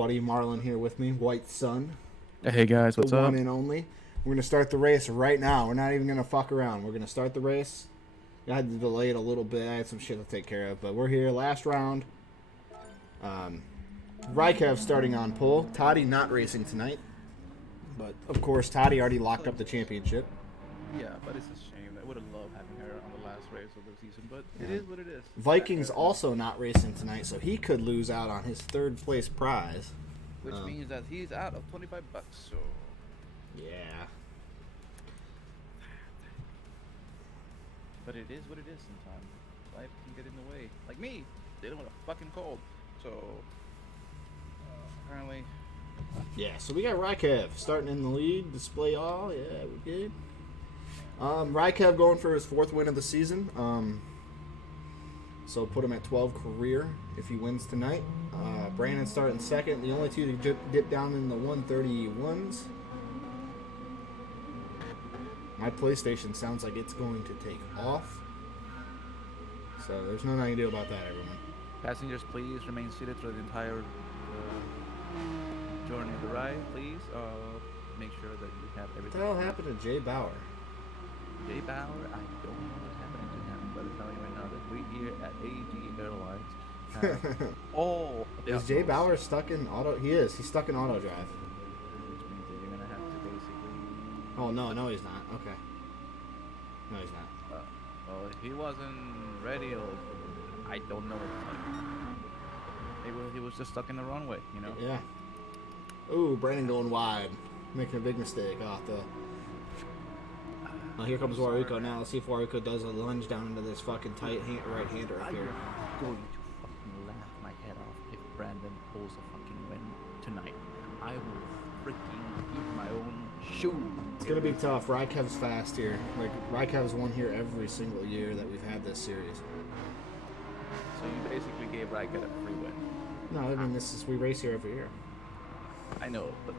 buddy Marlon here with me, White Sun. Hey guys, The what's up? one and only. We're gonna start the race right now. We're not even gonna fuck around. We're gonna start the race. I had to delay it a little bit. I had some shit to take care of, but we're here. Last round. Rykev starting on pole. Toddy not racing tonight, but of course Toddy already locked up the championship. Yeah, but it's a shame. I would have loved having her on the last race of the season, but it is what it is. Vikings also not racing tonight, so he could lose out on his third place prize. Which means that he's out of $25. So Yeah. but it is what it is sometimes. Life can get in the way. Like me, dealing with a fucking cold. So apparently, Yeah, so we got Rykev starting in the lead. Display all. Yeah, we're good. Rykev going for his fourth win of the season. So put him at 12 career if he wins tonight. Brandon starting second. The only two to dip down in the 131s. My PlayStation sounds like it's going to take off. So there's nothing I can do about that, everyone. passengers, please remain seated through the entire journey of the ride. Please make sure that you have What everything. the hell happened to Jay Bauer? Jay Bauer, I don't know what's happening to him, but I'm telling you right now that we here at AEG Airlines have all the Is Jay utmost, Bauer stuck in auto? He is. He's stuck in auto drive. which means that you're gonna have to basically. Oh, no, he's not. Okay. No, he's not. Well, he wasn't ready, or I don't know. He was just stuck in the runway, you know. Yeah. Ooh, Brandon going wide. Making a big mistake off the... Oh, here comes Waruko now. Let's see if Waruko does a lunge down into this fucking tight right-hander up here. I'm going to fucking laugh my head off if Brandon pulls a fucking win tonight. I will freaking eat my own shoe. It's going to be tough. Rykev's fast here. Like, Rykev's won here every single year that we've had this series. So you basically gave Ryket a free win. No, I mean, we race here every year. I know, but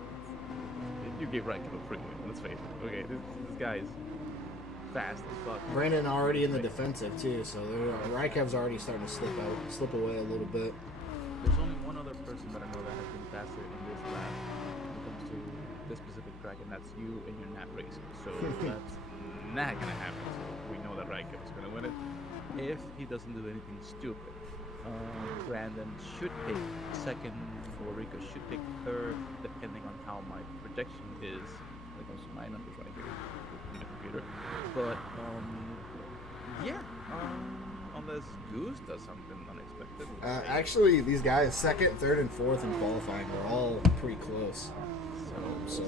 you gave Ryket a free win. Let's face it. Okay, this guy is fast as fuck. Brandon already in the defensive, too, so Rykev's already starting to slip away a little bit. There's only one other person that I know that has been faster in this lap when it comes to this specific track, and that's you, and you're not racing. So that's not gonna happen. So we know that Ryket is gonna win it if he doesn't do anything stupid. Brandon should pick second, or Rico should pick third, depending on how my projection is when it comes to my numbers right here in the computer. But unless Goose does something unexpected. Actually, these guys, second, third, and fourth in qualifying, were all pretty close. So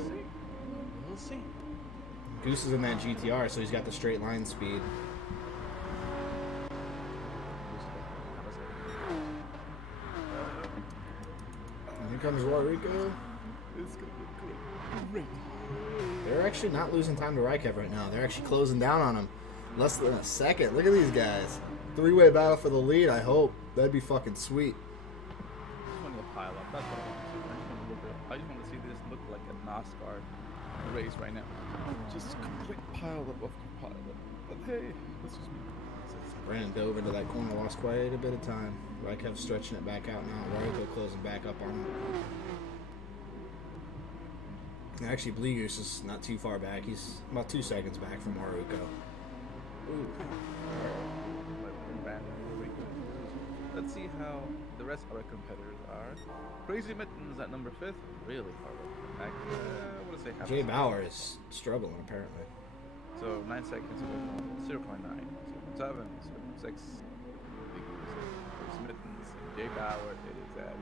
we'll see. Goose is in that GTR, so he's got the straight line speed. And here comes Waruko. It's gonna be great. They're actually not losing time to Rykev right now. They're actually closing down on him. Less than a second. Look at these guys. Three-way battle for the lead, I hope. That'd be fucking sweet. I just want to pile up. That's what I just want to see this look like a NASCAR race right now. Just complete pile up of pile up. But hey, this is me. Brandon dove into that corner, lost quite a bit of time. Rykev stretching it back out now. Waruko closing back up on him. Actually, Bleegoose is not too far back. He's about 2 seconds back from Waruko. Ooh. Let's see how the rest of our competitors are. Crazy Mittens at number 5th. Really hard. I want to say half. Jay Bauer is struggling, apparently. So 9 seconds away. 0.9. 0.7. 0.6. Crazy Mittens. Jay Bauer. It is at.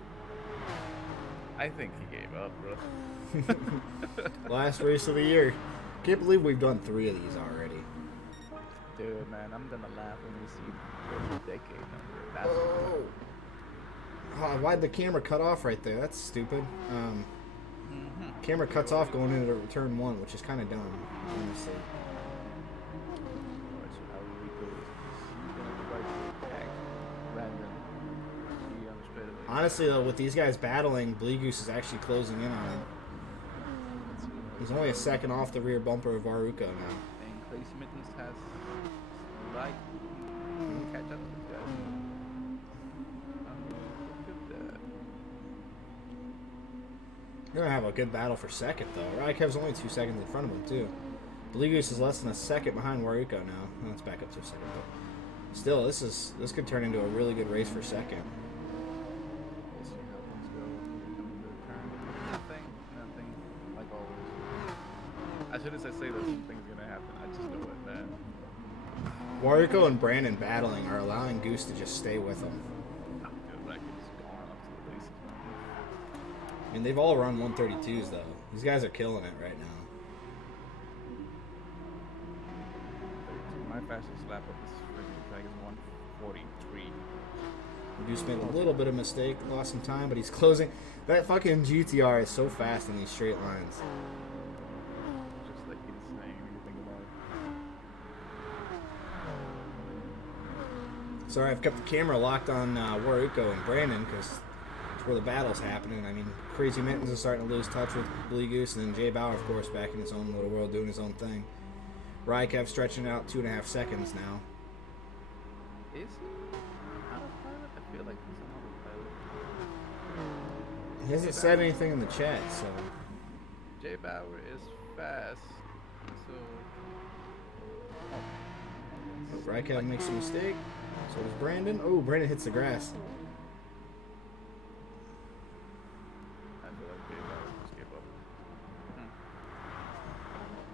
I think he gave up, bro. Last race of the year. Can't believe we've done 3 of these already. Dude, man, I'm gonna laugh when we see the decade number. That's Oh, why'd the camera cut off right there? That's stupid. Camera cuts off going into turn 1, which is kind of dumb, honestly. Alright, so how we go is he's gonna go right to the back. Brandon, he on the straightaway. Honestly, though, with these guys battling, Bleegoose is actually closing in on him. Let's see what He's only a second off the rear bumper of Waruko now. and Crazy Mittens has right catch up with this guy. Look at that. They're gonna have a good battle for second though. Raikev's only 2 seconds in front of him too. Blegoose is less than a second behind Waruko now. Well, let's back up to a second, but still, this could turn into a really good race for second. We'll see how things go. Coming to the turn. Nothing. Like always. As soon as I say that something's gonna happen, I just know it, man. Waruko and Brandon battling are allowing Goose to just stay with him. Dude, Raikko's going up to the races. I mean, they've all run 132s though. These guys are killing it right now. My fastest lap of this freaking track is 1:43. Goose made a little bit of mistake, lost some time, but he's closing. That fucking GTR is so fast in these straight lines. Just like insane when you think about it. Sorry, I've kept the camera locked on Waruko and Brandon because it's where the battle's happening. I mean, Crazy Mittens is starting to lose touch with Blegoose, and then Jay Bauer, of course, back in his own little world doing his own thing. Raikev stretching out 2.5 seconds now. Is he autopilot? I feel like he's on autopilot. He hasn't said anything in the chat, so. Jay Bauer is fast, so. Raikev makes a mistake. So does Brandon. Oh, Brandon hits the grass. I feel like Jay Bauer just gave up.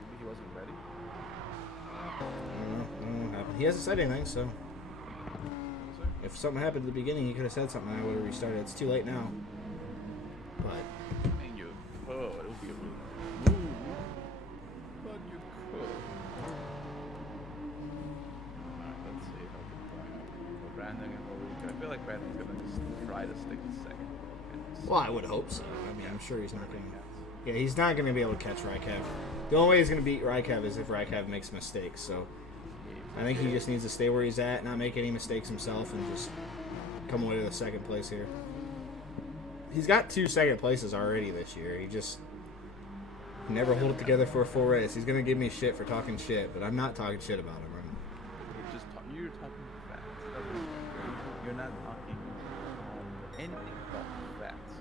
Maybe he wasn't ready. I don't know what happened. He hasn't said anything, so. If something happened at the beginning, he could have said something. I would have restarted. It's too late now. But. I mean, you could. It would be a really move. But you could. Alright, let's see how we're going. For Brandon and Waruko. I feel like Brandon's gonna just try to stick to second. Well, I would hope so. I mean, I'm sure he's not going to. Yeah, he's not going to be able to catch Raikev. The only way he's going to beat Raikev is if Raikev makes mistakes. So I think he just needs to stay where he's at, not make any mistakes himself, and just come away with a second place here. He's got 2 second places already this year. He just never hold it together for a full race. He's going to give me shit for talking shit, but I'm not talking shit about him. You're talking facts. You're not talking anything but facts.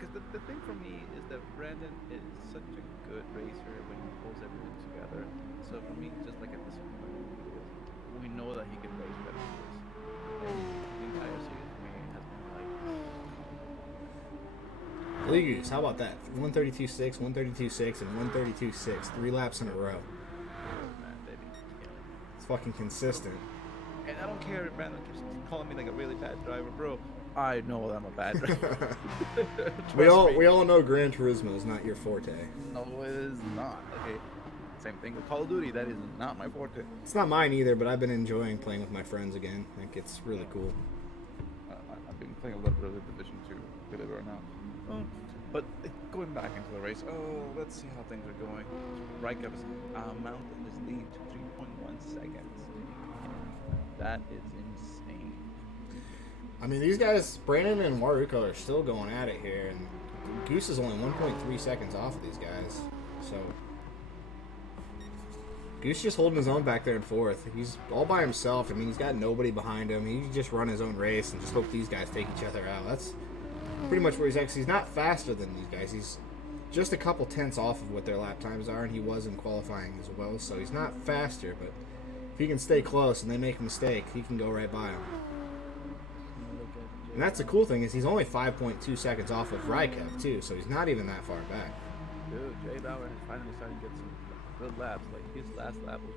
Because the thing for me is that Brandon is such a good racer when he pulls everything together. So for me, just like at this point, we know that he can race better than this. And the entire series for me has been like. Blegoose, how about that? 132.6, 132.6, and 132.6. 3 laps in a row. Man, baby. It's fucking consistent. And I don't care if Brandon keeps calling me like a really bad driver, bro. I know that I'm a bad driver. we all know Gran Turismo is not your forte. No, it is not. Okay. Same thing with Call of Duty. That is not my forte. It's not mine either, but I've been enjoying playing with my friends again. Like, it's really cool. I've been playing a little bit of the Division 2, believe it or not. But going back into the race, let's see how things are going. Raikkow is mounting his lead to 3.1 seconds. That is insane. I mean, these guys, Brandon and Waruko, are still going at it here, and Goose is only 1.3 seconds off of these guys. So Goose just holding his own back there in fourth. He's all by himself. I mean, he's got nobody behind him. He can just run his own race and just hope these guys take each other out. That's pretty much where he's at. He's not faster than these guys. He's just a couple tenths off of what their lap times are, and he was in qualifying as well. So he's not faster, but if he can stay close and they make a mistake, he can go right by him. And that's the cool thing is he's only 5.2 seconds off of Raikkow too, so he's not even that far back. Dude, Jay Bauer has finally started to get some good laps. Like his last lap was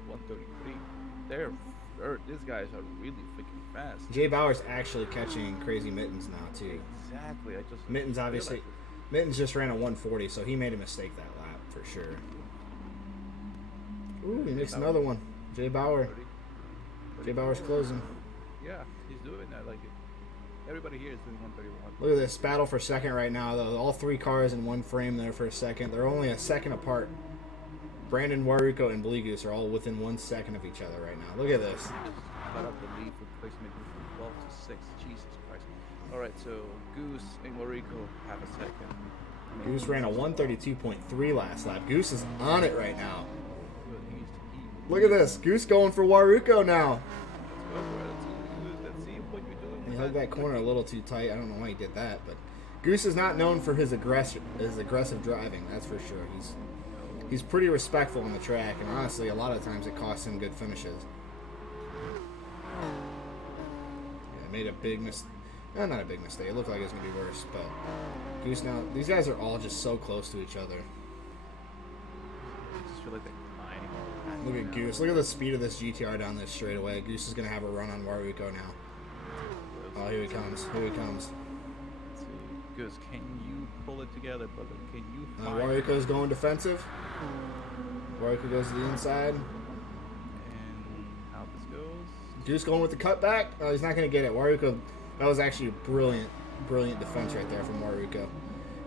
1:33. These guys are really freaking fast. Jay Bauer's actually catching Crazy Mittens now too. Exactly. Mittens obviously. Mittens just ran a 140, so he made a mistake that lap for sure. Ooh, he makes another one. Jay Bauer. Jay Bauer's closing. Yeah, he's doing that. Like everybody here is doing 131. Look at this battle for second right now, though. All 3 cars in one frame there for a second. They're only a second apart. Brandon, Waruko, and Blegoose are all within 1 second of each other right now. Look at this. Cut up the lead for placement from 12 to 6. Jesus Christ. All right, so Goose and Waruko have a second. Goose ran a 132.3 last lap. Goose is on it right now. Look at this. Goose going for Waruko now. Let's see what you're doing. He held that corner a little too tight. I don't know why he did that, but Goose is not known for his aggressive driving. That's for sure. He's pretty respectful on the track, and honestly, a lot of times it costs him good finishes. Yeah, made a big mistake. No, not a big mistake. It looked like it was gonna be worse, but Goose now. These guys are all just so close to each other. I just feel like they're tiny. Look at Goose. Look at the speed of this GTR down this straightaway. Goose is gonna have a run on Waruko now. Oh, here he comes. Here he comes. Let's see. Goose, can you pull it together, brother? Can you find Waruko's going defensive. Waruko goes to the inside. and how this goes? Goose going with the cutback. Oh, he's not going to get it. Waruko, that was actually a brilliant defense right there from Waruko.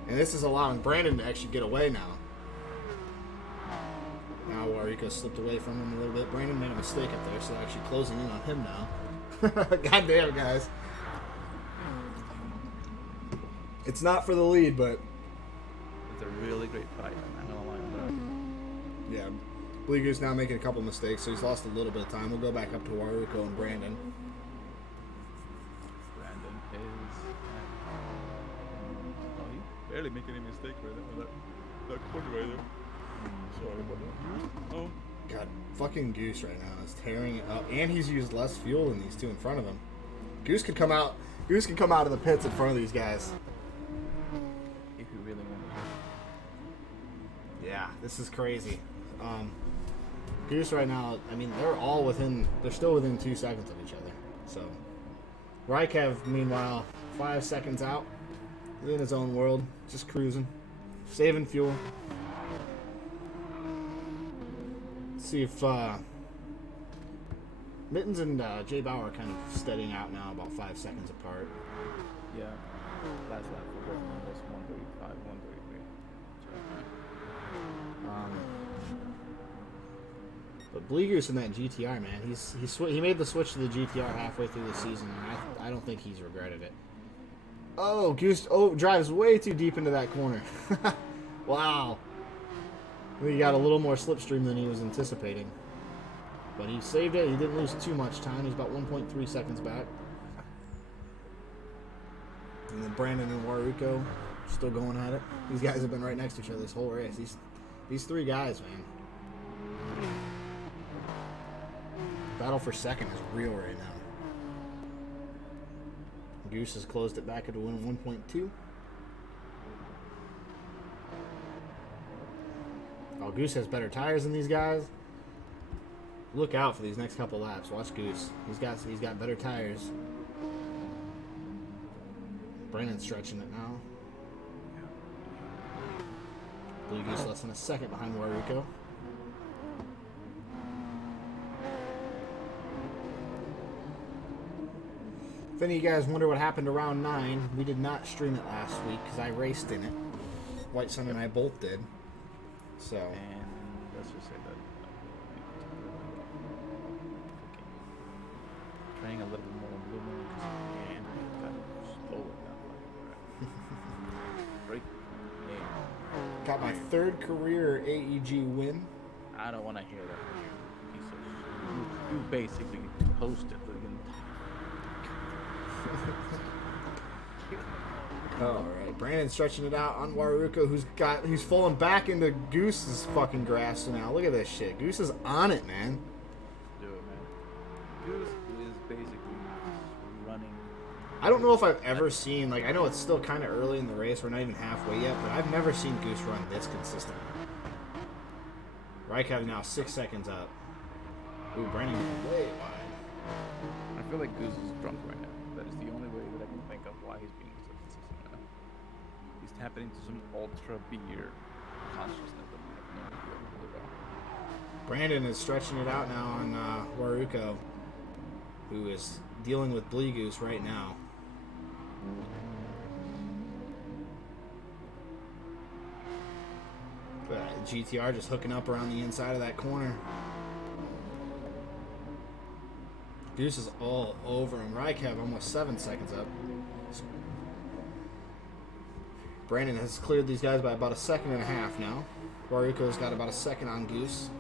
And this is allowing Brandon to actually get away now. Now Waruko slipped away from him a little bit. Brandon made a mistake up there, so they're actually closing in on him now. God damn, guys. It's not for the lead, but It's a really great fight. I'm not gonna lie about that. yeah. Bleeger's now making a couple mistakes, so he's lost a little bit of time. We'll go back up to Waruko and Brandon. Brandon is. Oh, he barely making any mistake right there. That corner right there. Sorry about that. Oh. God, fucking Goose right now is tearing it up, and he's used less fuel than these two in front of him. Goose could come out. Goose could come out of the pits in front of these guys. If you really want to. Yeah, this is crazy. Goose right now, I mean, they're still within 2 seconds of each other. So, Raikev, meanwhile, 5 seconds out, he's in his own world, just cruising, saving fuel. Let's see if Mittens and Jay Bauer are kind of steadying out now, about 5 seconds apart. Yeah. Last lap for both of them was 135, 133. But Bleeger's in that GTR, man. He made the switch to the GTR halfway through the season, and I don't think he's regretted it. Oh, Goose drives way too deep into that corner. Wow. He got a little more slipstream than he was anticipating. But he saved it. He didn't lose too much time. He's about 1.3 seconds back. And then Brandon and Waruko still going at it. These guys have been right next to each other this whole race. These three guys, man. Battle for second is real right now. Goose has closed it back at a win 1.2. Oh, Goose has better tires than these guys. Look out for these next couple laps. Watch Goose. He's got better tires. Brandon's stretching it now. Blue Goose less than a second behind Waruko. If any of you guys wonder what happened to round 9, we did not stream it last week because I raced in it. White Sun and I both did. So. And let's just say that trying a little bit more on Lumen and kind of slow it down. Break. Yeah. Got my third career AEG win. I don't want to hear that from you. Piece of shit. You basically hosted the Alright, Brandon stretching it out on Waruko, who's falling back into Goose's fucking grass now. Look at this shit. Goose is on it, man. Do it, man. Goose is basically running. I don't know if I've ever seen, like, I know it's still kind of early in the race. We're not even halfway yet, but I've never seen Goose run this consistently. Raikkonen now 6 seconds up. Ooh, Brandon way wide. I feel like Goose is drunk right now. That is the only way that I can think of why he's being so consistent right now. He's tapping into some ultra beer consciousness that we have no idea about. Brandon is stretching it out now on Waruko, who is dealing with Blee Goose right now. But GTR just hooking up around the inside of that corner. Goose is all over him. Raikkonen almost 7 seconds up. Brandon has cleared these guys by about 1.5 seconds now. Waruko's got about a second on Goose.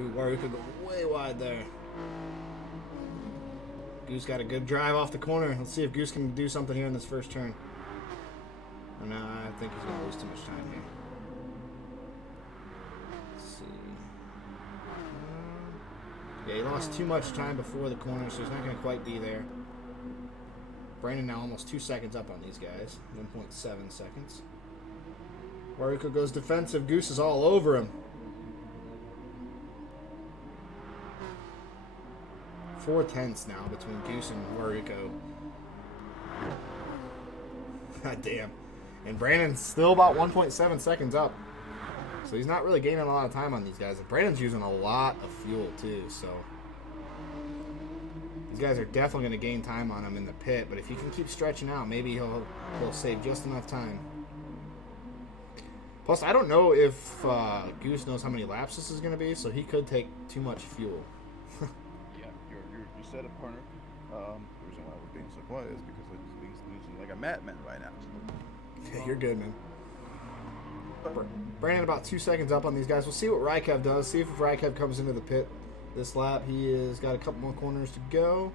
Ooh, Waruko going way wide there. Goose got a good drive off the corner. Let's see if Goose can do something here in this first turn. Oh, no, I think he's going to lose too much time here. Let's see. Yeah, he lost too much time before the corner, so he's not going to quite be there. Brandon now almost 2 seconds up on these guys. 1.7 seconds. Waruko goes defensive. Goose is all over him. 4/10 now between Goose and Waruko. God damn. And Brandon's still about 1.7 seconds up. So he's not really gaining a lot of time on these guys. And Brandon's using a lot of fuel too, so these guys are definitely going to gain time on him in the pit. But if he can keep stretching out, maybe he'll save just enough time. Plus, I don't know if Goose knows how many laps this is going to be, so he could take too much fuel. Yeah, you said it, partner. The reason why we're being so quiet is because he's losing like a madman right now. Yeah, you're good, man. Brandon about 2 seconds up on these guys. We'll see what Rykev does. See if Rykev comes into the pit this lap. He has got a couple more corners to go.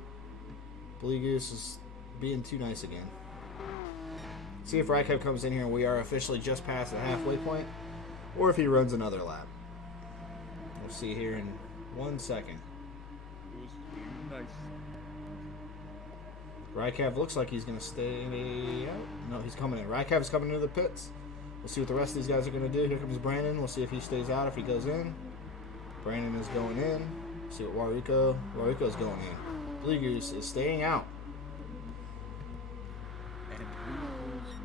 Blee Goose is being too nice again. See if Rykev comes in here and we are officially just past the halfway point, or if he runs another lap. We'll see here in 1 second. It was nice. Rykev looks like he's going to stay out. No, he's coming in. Rykev's coming into the pits. We'll see what the rest of these guys are going to do. Here comes Brandon. We'll see if he stays out, if he goes in. Brandon is going in. See what Waruko's going in. Blee Goose is staying out.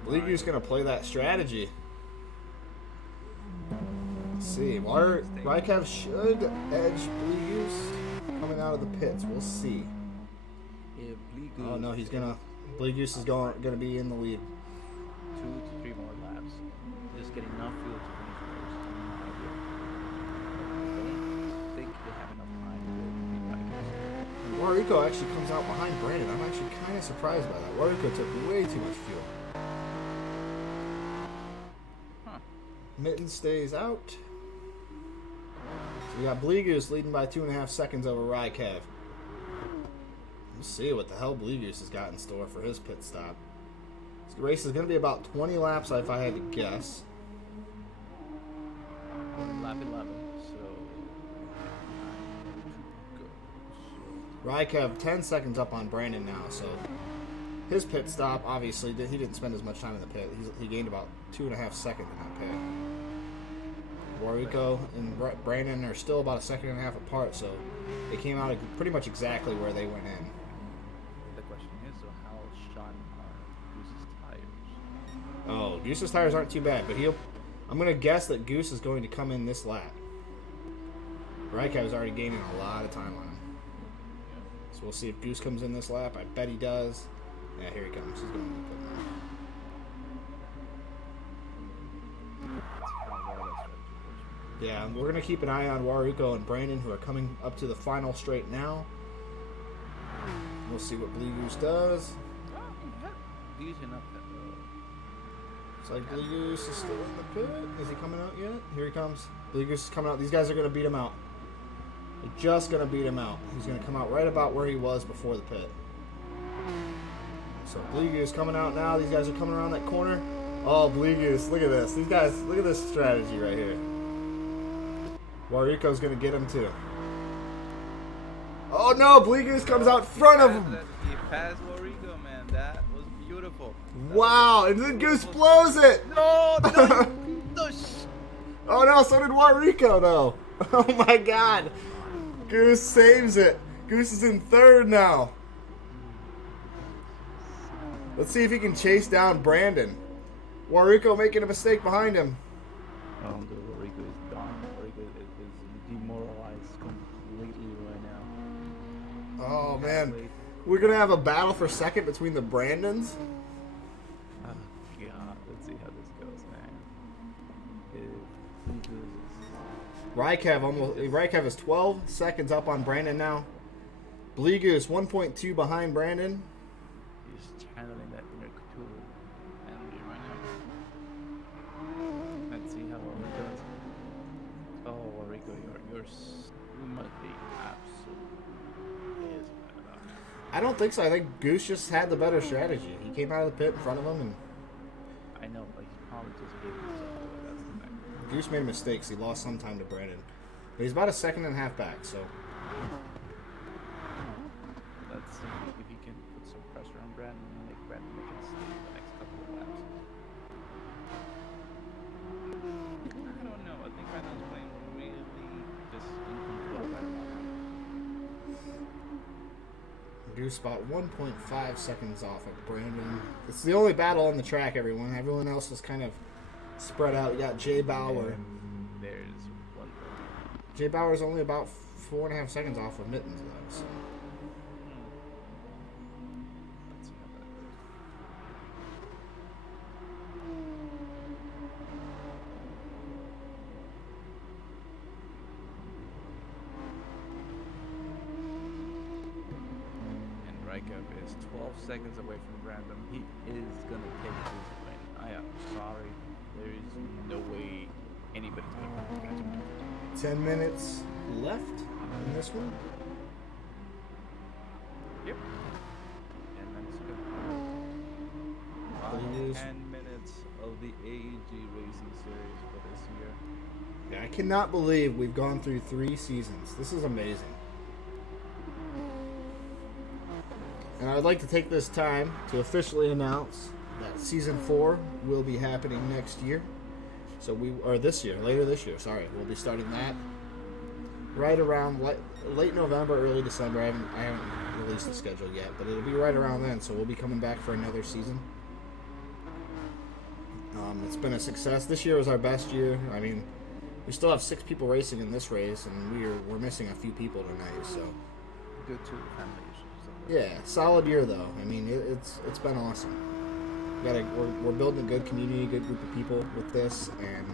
Blee Goose going to play that strategy. Let's see. Rykev should edge Blee Goose coming out of the pits. We'll see. Yeah, Blee Goose. Oh no, he's gonna. Blee Goose is gonna be in the lead. 2 to 3 more laps. Just get enough fuel to finish first. I don't think they have enough time to go beat Rikers. Waruko actually comes out behind Brandon. I'm actually kind of surprised by that. Waruko took way too much fuel. Huh. Mitten stays out. So we got Blee Goose leading by 2.5 seconds over Rykev. Let's see what the hell Blee Goose has got in store for his pit stop. This race is going to be about 20 laps if I had to guess. Lap 11, so... Rykev 10 seconds up on Brandon now, so his pit stop, obviously, he didn't spend as much time in the pit. He gained about 2.5 seconds in that pit. Waruko and Brandon are still about 1.5 seconds apart, so they came out pretty much exactly where they went in. The question is, so how shot are Goose's tires? Oh, Goose's tires aren't too bad, but I'm going to guess that Goose is going to come in this lap. Rykev is already gaining a lot of time on him. So we'll see if Goose comes in this lap. I bet he does. Yeah, here he comes. He's going to be put now. Yeah, we're going to keep an eye on Waruko and Brandon, who are coming up to the final straight now. We'll see what Blee Goose does. Looks like Blee Goose is still in the pit. Is he coming out yet? Here he comes. Blee Goose is coming out. These guys are going to beat him out. They're just going to beat him out. He's going to come out right about where he was before the pit. So Blee Goose coming out now. These guys are coming around that corner. Oh, Blee Goose. Look at this. These guys, look at this strategy right here. Waruko's going to get him too. Oh no, Blee Goose comes out front of him. He passed Waruko, man. That was beautiful. Wow, and then Goose blows it. No. Oh no, so did Waruko though. Oh my god. Goose saves it. Goose is in third now. Let's see if he can chase down Brandon. Waruko making a mistake behind him. Dude, Waruko is done. Waruko is demoralized completely right now. Oh man. We're going to have a battle for second between the Brandons. God, let's see how this goes, man. Rykev is 12 seconds up on Brandon now. Blee Goose 1.2 behind Brandon. He's channeling that inner Cthulhu energy right now. Let's see how well he does. Oh, Waruko, you must be absolutely pissed right now. I don't think so. I think Goose just had the better strategy. He came out of the pit in front of him, and I know, but he probably just gave himself away. That's the thing. Goose made mistakes. He lost some time to Brandon. But he's about a second and a half back, so Let's see if he can put some pressure on Brandon and make Brandon make it stay the next couple of laps. I don't know. I think Brandon's playing really just in control right now. Goose about 1.5 seconds off of Brandon. It's the only battle on the track, everyone. Everyone else is kind of spread out. You got Jay Bauer. There's one. Jay Bauer's only about 4.5 seconds off of Mittens, though. So. Let's see how that goes. And Raikkonen is 12 seconds away from Brandon. He is going to take his win. I am sorry. There is no way anybody's going to beat Brandon. 10 minutes left in this one. Yep. And let's go. Please. 10 minutes of the AEG Racing Series for this year. Yeah, I cannot believe we've gone through 3 seasons. This is amazing. And I'd like to take this time to officially announce that Season 4 will be happening next year. So later this year, sorry. We'll be starting that right around late November, early December. I haven't released the schedule yet, but it'll be right around then. So we'll be coming back for another season. It's been a success. This year was our best year. I mean, we still have 6 people racing in this race, and we're missing a few people tonight. So Due to family issues. yeah, solid year though. I mean, it's been awesome. We're building a good community, good group of people with this, and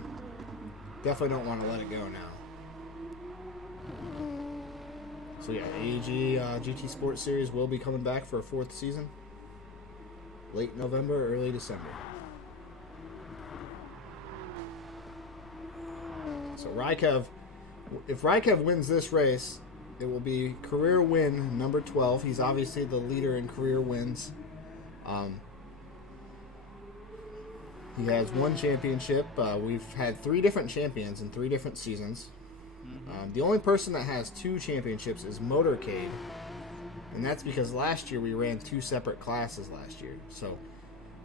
definitely don't want to let it go now. So yeah, AEG GT Sports Series will be coming back for a 4th season. Late November, early December. So if Raikkonen wins this race, it will be career win number 12. He's obviously the leader in career wins. He has 1 championship. We've had 3 different champions in 3 different seasons. The only person that has 2 championships is Motorcade, and that's because last year we ran 2 separate classes last year. So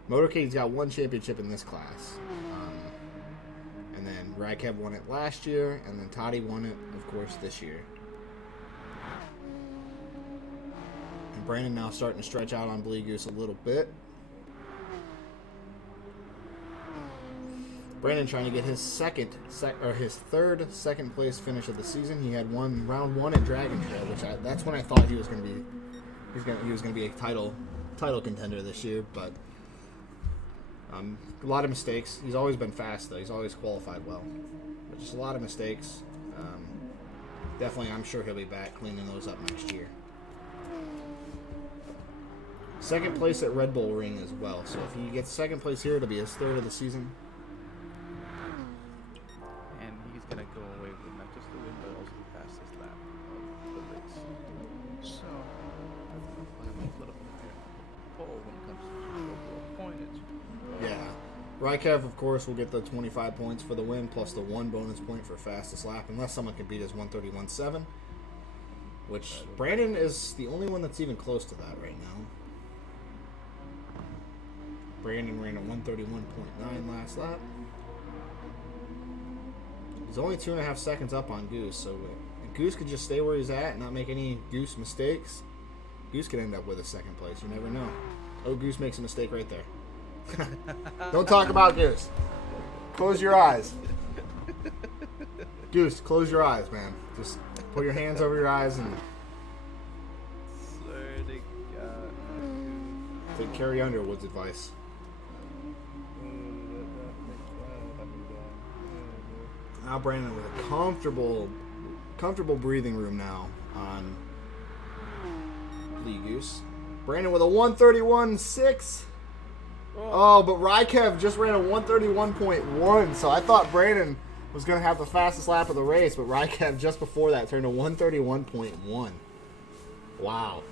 Motorcade's got 1 championship in this class, and then Raikkonen won it last year, and then Toddy won it, of course, this year. And Brandon now starting to stretch out on Bleed Goose a little bit. Brandon trying to get his third second place finish of the season. He had round 1 at Dragon Trail, which that's when I thought he was going to be a title contender this year. But a lot of mistakes. He's always been fast though. He's always qualified well, but just a lot of mistakes. Definitely, I'm sure he'll be back cleaning those up next year. Second place at Red Bull Ring as well. So if he gets second place here, it'll be his 3rd of the season. And he's going to go away with not just the win, but also the fastest lap of the race. So, I'm a little bit higher on the pole when it comes to overall pointage. Yeah. Raikkonen, of course, will get the 25 points for the win, plus the 1 bonus point for fastest lap, unless someone can beat his 131.7, which Brandon is the only one that's even close to that right now. Brandon ran a 131.9 last lap. He's only 2.5 seconds up on Goose, so if Goose could just stay where he's at and not make any Goose mistakes, Goose could end up with a second place. You never know. Oh, Goose makes a mistake right there. Don't talk about Goose. Close your eyes. Goose, close your eyes, man. Just put your hands over your eyes and Swear to God. take Carrie Underwood's advice. Now Brandon with a comfortable breathing room now on Lee Goose. Brandon with a 131.6. Oh, but Raikkonen just ran a 131.1, so I thought Brandon was going to have the fastest lap of the race, but Raikkonen just before that turned a 131.1. Wow.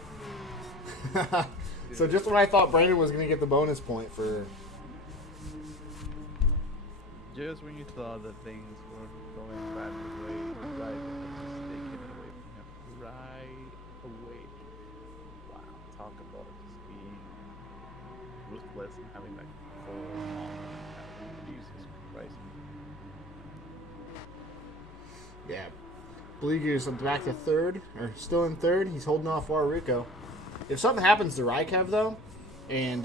So just when I thought Brandon was going to get the bonus point for... Just when you thought that things were going bad way, right, just taking it away from him right away. Wow, talk about it just being ruthless and having like 4 on. Jesus Christ. Yeah. Blue Goose back to third, or still in third. He's holding off Waruko. If something happens to Rykev, though, and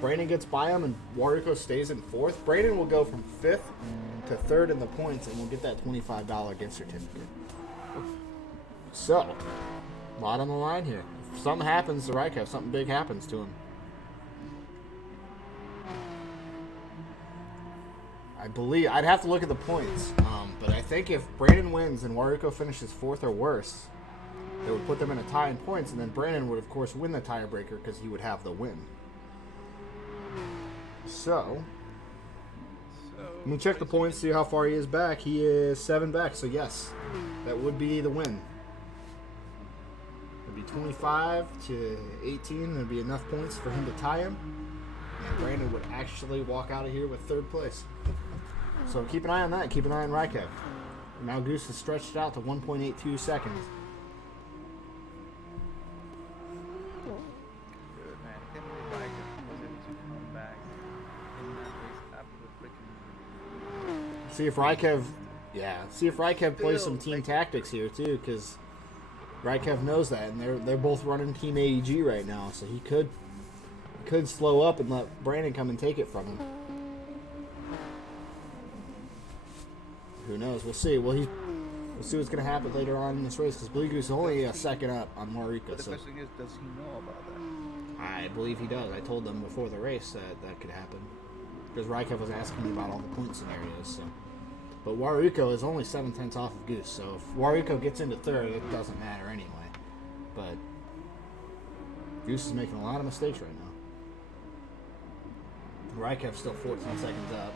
Brandon gets by him and Waruko stays in fourth, Brandon will go from fifth to third in the points, and we'll get that $25 gift certificate. So, a lot on the line here. If something happens to Rykev, something big happens to him. I believe I'd have to look at the points, but I think if Brandon wins and Waruko finishes fourth or worse, it would put them in a tie in points, and then Brandon would, of course, win the tiebreaker because he would have the win. So, let me check the points, see how far he is back. He is 7 back, so yes, that would be the win. It would be 25 to 18. There would be enough points for him to tie him, and Brandon would actually walk out of here with third place. So keep an eye on that. Keep an eye on Rykev. Now Goose has stretched it out to 1.82 seconds. Good man. Can't believe Rykev was able to come back in that race after the freaking. See if Rykev plays some team tactics here too, because Rykev knows that, and they're both running Team AEG right now, so he could slow up and let Brandon come and take it from him. Who knows? We'll see. We'll see what's going to happen later on in this race, because Blue Goose is only a second up on Waruko. But the question is, does he know about that? I believe he does. I told them before the race that could happen, because Rykev was asking me about all the point scenarios. So, but Waruko is only 7/10 off of Goose, so if Waruko gets into third, it doesn't matter anyway. But Goose is making a lot of mistakes right now. Rykev's still 14 seconds up.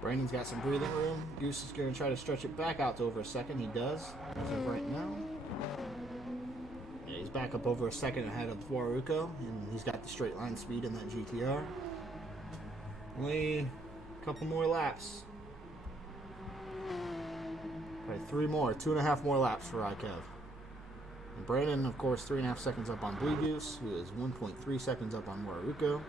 Brandon's got some breathing room. Goose is going to try to stretch it back out to over a second. He does, as of right now. Yeah, he's back up over a second ahead of Waruko, and he's got the straight line speed in that GTR. Only a couple more laps. Probably 3 more, 2.5 more laps for Rykev. And Brandon, of course, 3.5 seconds up on Blue Goose, who is 1.3 seconds up on Waruko.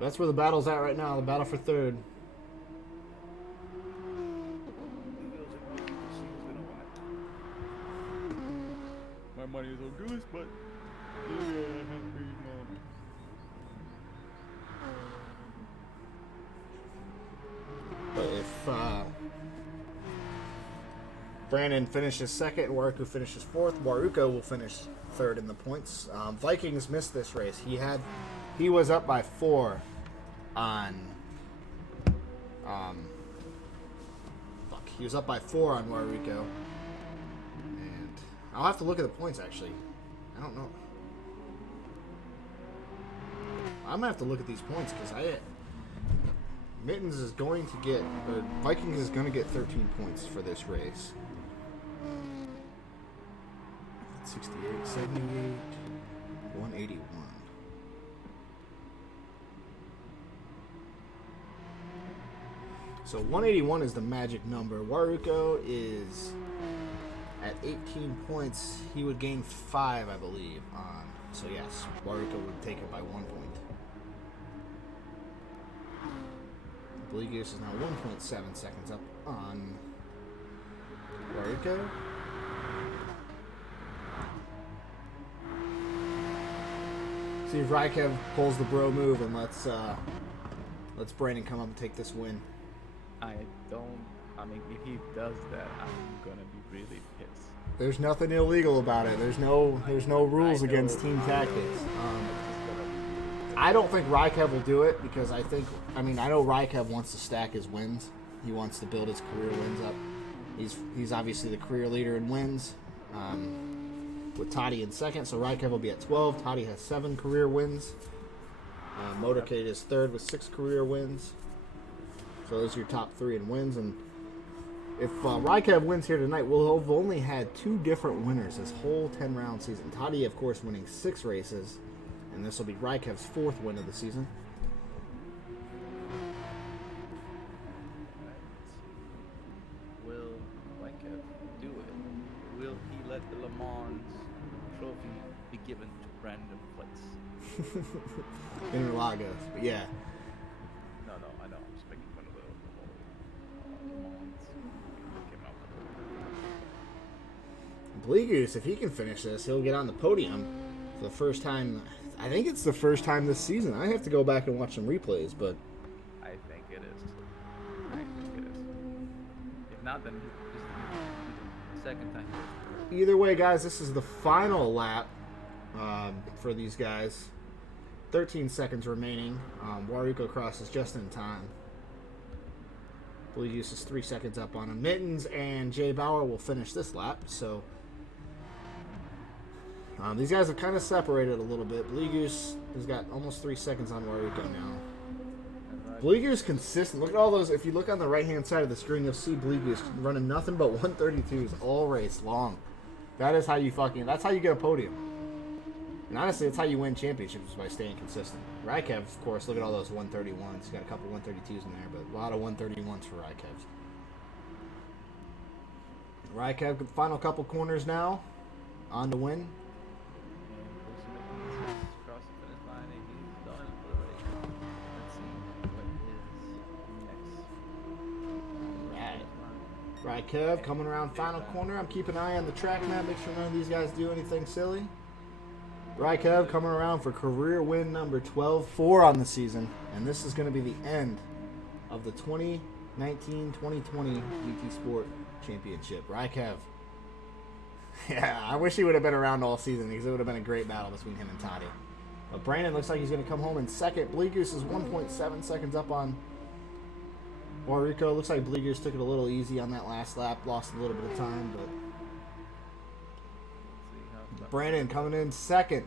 That's where the battle's at right now, the battle for third. My money is on Goose, but But if Brandon finishes second and Waruko finishes fourth, Waruko will finish third in the points. Vikings missed this race. He was up by 4 on he was up by 4 on Waruko. And I'll have to look at the points actually. I don't know. I'm gonna have to look at these points because Mittens is going to get, or Vikings is going to get 13 points for this race. 68, 78, 181. So 181 is the magic number. Waruko is at 18 points. He would gain 5, I believe. So yes, Waruko would take it by 1 point. Blue Goose is now 1.7 seconds up on Waruko. See if Rykev pulls the bro move and lets Brandon come up and take this win. I mean, if he does that, I'm gonna be really pissed. There's nothing illegal about it. There's no rules against team tactics. I don't think Rykev will do it because I know Rykev wants to stack his wins. He wants to build his career wins up. He's obviously the career leader in wins, with Toddy in second. So Rykev will be at 12. Toddy has 7 career wins. Motorcade is third with 6 career wins. So those are your top 3 in wins. And if Rykev wins here tonight, we'll have only had 2 different winners this whole 10-round season. Toddy, of course, winning 6 races. And this will be Rykev's 4th win of the season. Will Wyckoff do it? Will he let the Le Mans trophy be given to Brandon Fletz? Interlagos, but yeah. No, I know. I'm just making fun of the whole Le Mans that came out. Bleegoose, if he can finish this, he'll get on the podium for the first time. I think it's the first time this season. I have to go back and watch some replays, but I think it is. If not, then just the second time. either way, guys, this is the final lap for these guys. 13 seconds remaining. Waruko crosses just in time. Bleegoose is 3 seconds up on him. Mittens and Jay Bauer will finish this lap, so these guys have kind of separated a little bit. Bleegoose has got almost 3 seconds on Waruko now. Bleegoose consistent. Look at all those. If you look on the right-hand side of the screen, you'll see Bleegoose running nothing but 132s all race long. That is how you that's how you get a podium. And honestly, that's how you win championships, by staying consistent. Rykev, of course, look at all those 131s. He's got a couple 132s in there, but a lot of 131s for Rykevs. Rykev, final couple corners now. On to win. Rykev coming around final corner. I'm keeping an eye on the track map, make sure none of these guys do anything silly. Rykev coming around for career win number 12-4 on the season. And this is going to be the end of the 2019-2020 GT Sport Championship. Rykev. Yeah, I wish he would have been around all season, because it would have been a great battle between him and Toddy. But Brandon looks like he's going to come home in second. Bleegoose is 1.7 seconds up on Waruko. Looks like Bleegoose took it a little easy on that last lap. Lost a little bit of time, but Brandon coming in second.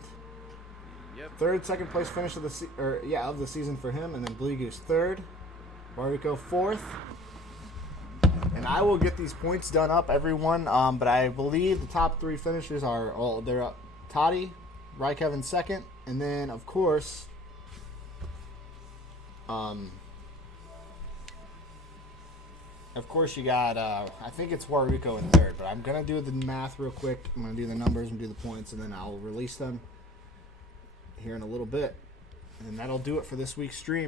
Third, second place finish of the season for him, and then Bleegoose third. Waruko fourth. And I will get these points done up, everyone. But I believe the top 3 finishers are they're up. Toddy, Rykev in second, and then of course, you got, I think it's Waruko in third, but I'm going to do the math real quick. I'm going to do the numbers and do the points, and then I'll release them here in a little bit. And that'll do it for this week's stream.